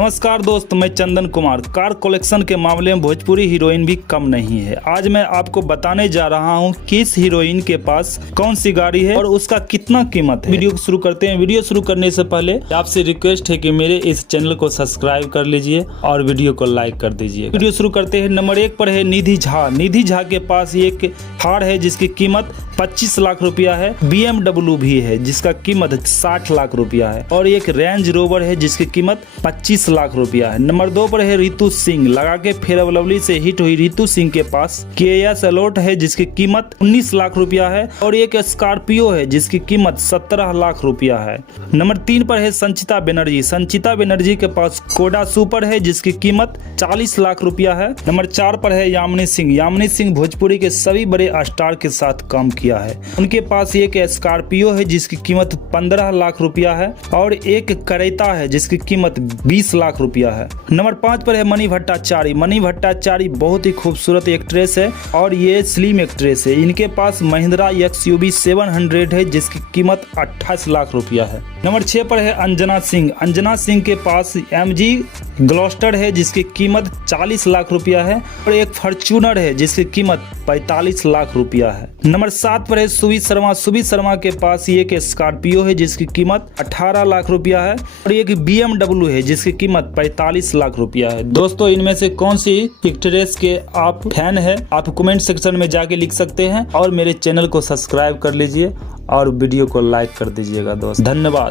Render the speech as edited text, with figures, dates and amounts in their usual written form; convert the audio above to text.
नमस्कार दोस्त, मैं चंदन कुमार। कार कलेक्शन के मामले में भोजपुरी हीरोइन भी कम नहीं है। आज मैं आपको बताने जा रहा हूं कि इस हीरोइन के पास कौन सी गाड़ी है और उसका कितना कीमत है। वीडियो को शुरू करते हैं। वीडियो शुरू करने से पहले आपसे रिक्वेस्ट है कि मेरे इस चैनल को सब्सक्राइब कर लीजिए और वीडियो को लाइक कर दीजिए। वीडियो शुरू करते हैं। नंबर 1 पर है निधि झा। निधि झा के पास एक थार है जिसकी कीमत 25 लाख रुपया है। BMW भी है जिसका कीमत 60 लाख रुपया है और एक रेंज रोवर है जिसकी कीमत 25 लाख रुपया है। नंबर 2 पर है रितु सिंह। लगा के फेयर लवली से हिट हुई रितु सिंह के पास किया सैलोट है जिसकी कीमत 19 लाख रुपया है और एक स्कॉर्पियो है जिसकी कीमत 17 लाख रुपया है। नंबर 3 पर है संचिता बनर्जी। संचिता बनर्जी के पास कोडा सुपर है जिसकी कीमत 40 लाख रुपया है। नंबर 4 पर है यामिनी सिंह। यामिनी सिंह भोजपुरी के सभी बड़े स्टार के साथ काम किया है। उनके पास एक स्कॉर्पियो है जिसकी कीमत 15 लाख रुपया है और एक करेता है जिसकी कीमत 20 लाख रुपया है। नंबर 5 पर है मनी भट्टाचार्य। मनी भट्टाचार्य बहुत ही खूबसूरत एक्ट्रेस है और ये स्लिम एक्ट्रेस है। इनके पास महिंद्रा XUV 700 है जिसकी कीमत 28 लाख रुपया है। नंबर 6 पर है अंजना सिंह। अंजना सिंह के पास MG ग्लॉस्टर है जिसकी कीमत 40 लाख रुपया है और एक फॉर्च्यूनर है जिसकी कीमत 45 लाख रुपया है। नंबर 7 पर है सुबी शर्मा। सुबी शर्मा के पास एक स्कॉर्पियो है जिसकी कीमत 18 लाख रुपया है और एक BMW है जिसकी कीमत 45 लाख रुपया है। दोस्तों, इनमें से कौन सी एक्ट्रेस के आप फैन है आप कमेंट सेक्शन में जाके लिख सकते हैं और मेरे चैनल को सब्सक्राइब कर लीजिए और वीडियो को लाइक कर दीजिएगा दोस्त। धन्यवाद।